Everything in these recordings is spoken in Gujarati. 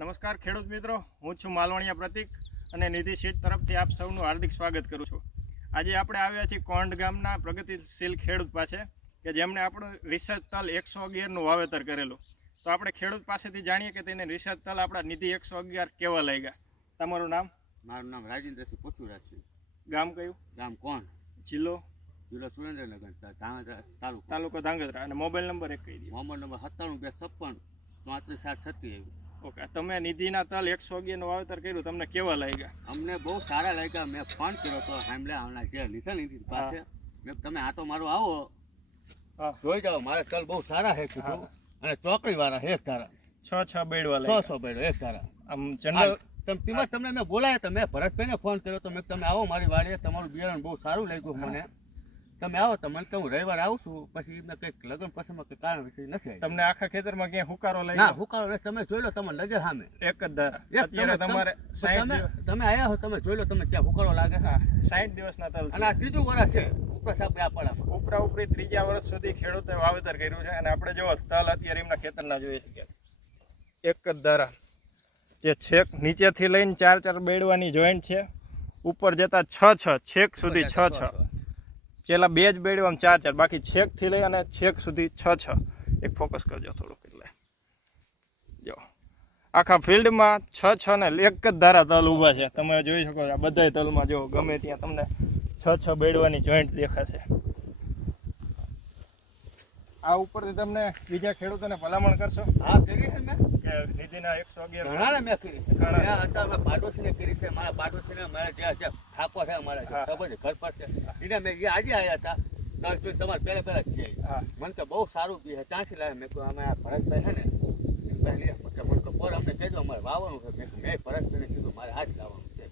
નમસ્કાર ખેડૂત મિત્રો હું છું માલવણિયા પ્રતિક અને નિધિ સીટ તરફથી આપ સૌનું હાર્દિક સ્વાગત કરું છું. આજે આપણે આવ્યા છીએ કોંડ ગામના પ્રગતિશીલ ખેડૂત પાસે કે જેમણે આપણું રિસર્ચ તલ એકસો અગિયારનું વાવેતર કરેલું. તો આપણે ખેડૂત પાસેથી જાણીએ કે તેને રિસર્ચ તલ આપણા નિધિ એકસો અગિયાર કેવા લાગ્યા. તમારું નામ? મારું નામ રાજેન્દ્રસિંહ પૃથ્વીરાજ છે. ગામ કયું? ગામ કોણ જિલ્લો? જિલ્લો સુરેન્દ્રનગર તાલુકો. તાલુકો ધાંગધ્રા. અને મોબાઈલ નંબર એક કહી દો. મોબાઈલ નંબર સત્તાણું બે છપ્પન ચોત્રીસ સાત સત્યાવીસ. ઓકે તમે નિધિના તલ એકસો અગિયારનું વાવેતર કર્યું તમને કેવા લાગ્યા? અમને બહુ સારા લાગ્યા. મેં ફોન કર્યો તો હામલે હમણાં જે લીધા લીધી પાસે. મેં તમે આ તો મારો આવો. જોઈ જાઓ મારા તલ બહુ સારા હે કીધું. અને ચોકડી વાળા હે તારા છ છ બેડવા સો છ સો બેડો એક તારા આમ જનરલ તમ- તેમાં તમને મેં બોલાયા તો મેં ભરતભાઈને ફોન કર્યો તો મેં તમે આવો મારી વાડીએ તમારું બિયારણ બહુ સારું લાગ્યું મને. તમે આવો તો કે હું રવિવાર આવું છું પછી એમને કંઈક લગ્ન પસંદમાં કંઈક કારણ વિશે નથી તમને આખા ખેતરમાં ક્યાંય હુકારો ના હુકારો લઈ તમે જોઈ લો તમારે નજર સામે. એક જ અત્યારે તમારે તમે- તમે આવ્યા હો તમે જોઈ લો તમે ત્યાં હુકારો લાગે. હા સાઠ દિવસના તલ અને આ ત્રીજું વર્ષ છે ઉપર સાપરે આપણા ઉપરા ઉપરી ત્રીજા વર્ષ સુધી ખેડૂતે વાવેતર કર્યું છે અને આપણે જો તલ અત્યારે એમના ખેતરના જોઈએ છીએ એક જ ધારા. જે છેક નીચેથી લઈને ચાર ચાર બેડવાની જોઈન્ટ છે. ઉપર જતા છ છ છેક સુધી છ. છ. પેલા બે જ બેડવામાં ચાર ચાર. બાકી છેકથી લઈ અને છેક સુધી છ છ. એક ફોકસ કરજો થોડુંક એટલે. જો. આખા ફિલ્ડમાં છ છ ને એક જ ધારા તલ ઊભા છે. તમે જોઈ શકો છો આ બધાય તલમાં જો ગમે ત્યાં તમને છ છ બેડવાની જોઈન્ટ દેખાશે. આ ઉપરથી તમને બીજા ખેડૂતોને ભલામણ કરશો. હા કરી છે મેં. કે નિધિના એકસો અગિયાર ઘણાને મેં કરી. ઘણા. અત્યારે પાડોશીને કરી છે. મારા પાડોશીને મારા જ્યાં જ્યાં ઠાકોર છે અમારા ખબર છે? ઘર પર છે એને મેં આજે આવ્યા હતા. તો જોઈ તમારે પહેલા પહેલા છીએ. મને તો બહુ સારું બી છે ત્યાંથી લાવે મેં કહ્યું અમે આ ભરતભાઈ છે ને પહેલી મને તો બોર અમને કહેજો અમારે વાવવાનું છે. મેં મેં ભરતભાઈને કીધું મારે આજ લાવવાનું છે.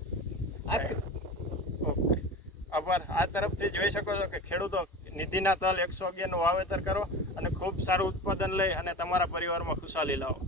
આજ ઓકે આભાર આ તરફથી જોઈ શકો છો કે ખેડૂતો નિધિના તલ એકસો અગિયારનું વાવેતર કરો અને ખૂબ સારું ઉત્પાદન લઈ અને તમારા પરિવારમાં ખુશાલી લાવો.